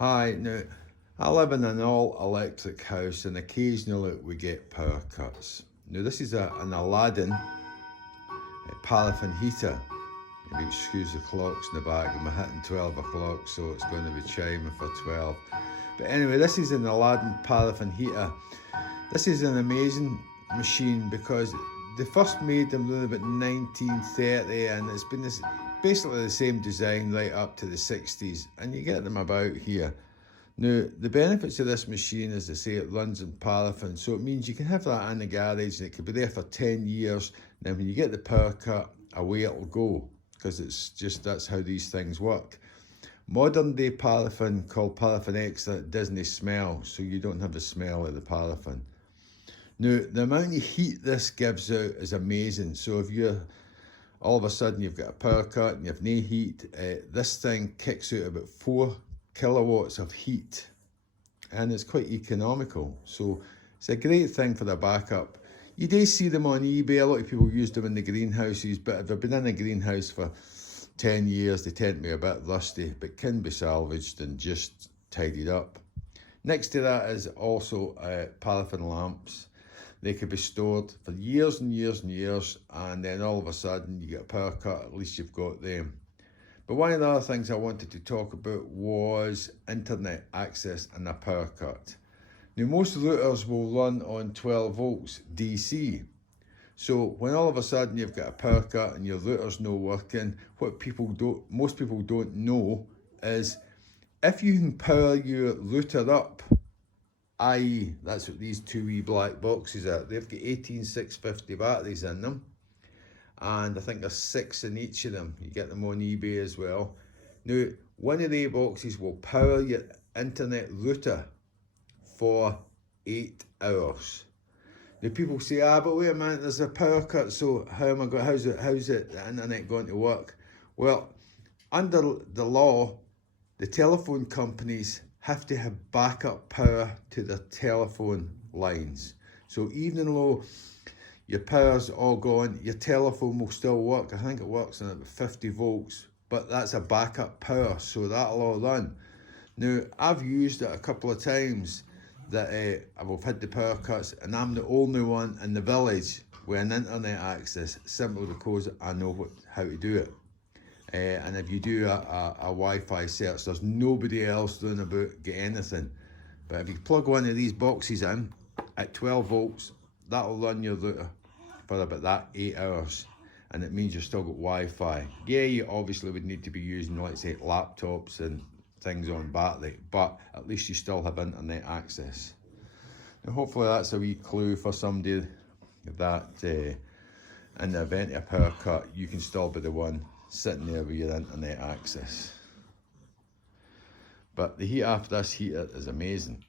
Hi, now I live in an all-electric house and occasionally we get power cuts. Now this is an Aladdin paraffin heater. Maybe excuse the clocks in the back, I'm hitting 12 o'clock so it's going to be chiming for 12. But anyway, this is an Aladdin paraffin heater. This is an amazing machine because they first made them in about 1930 and it's been basically the same design right up to the 60s, and you get them about here. Now, the benefits of this machine, as I say, it runs in paraffin, so it means you can have that in the garage and it could be there for 10 years. Then when you get the power cut, away it'll go, because it's just, that's how these things work. Modern day paraffin, called paraffin extra, doesn't smell, so you don't have the smell of the paraffin. Now, the amount of heat this gives out is amazing. So if you're all of a sudden you've got a power cut and you have no heat, this thing kicks out about 4 kilowatts of heat, and it's quite economical. So it's a great thing for the backup. You do see them on eBay. A lot of people use them in the greenhouses, but if they've been in a greenhouse for 10 years, they tend to be a bit rusty, but can be salvaged and just tidied up. Next to that is also paraffin lamps. They could be stored for years and years and years, and then all of a sudden you get a power cut, at least you've got them. But one of the other things I wanted to talk about was internet access and a power cut. Now, most routers will run on 12 volts DC. So when all of a sudden you've got a power cut and your router's not working, what most people don't know is if you can power your router up, i.e. that's what these two wee black boxes are. They've got 18650 batteries in them, and I think there's 6 in each of them. You get them on eBay as well. Now, one of the boxes will power your internet router for 8 hours. Now people say, but wait a minute, there's a power cut, so how's the internet going to work? Well, under the law, the telephone companies have to have backup power to their telephone lines. So even though your power's all gone, your telephone will still work. I think it works on about 50 volts, but that's a backup power, so that'll all run. Now, I've used it a couple of times that I've had the power cuts, and I'm the only one in the village with an internet access, simply because I know how to do it. And if you do a Wi-Fi search, there's nobody else doing about get anything. But if you plug one of these boxes in at 12 volts, that'll run your router for about that 8 hours. And it means you've still got Wi-Fi. Yeah, you obviously would need to be using, let's say, laptops and things on battery, but at least you still have internet access. Now, hopefully that's a wee clue for somebody that in the event of a power cut, you can still be the one sitting there with your internet access. But the heat after this heater is amazing.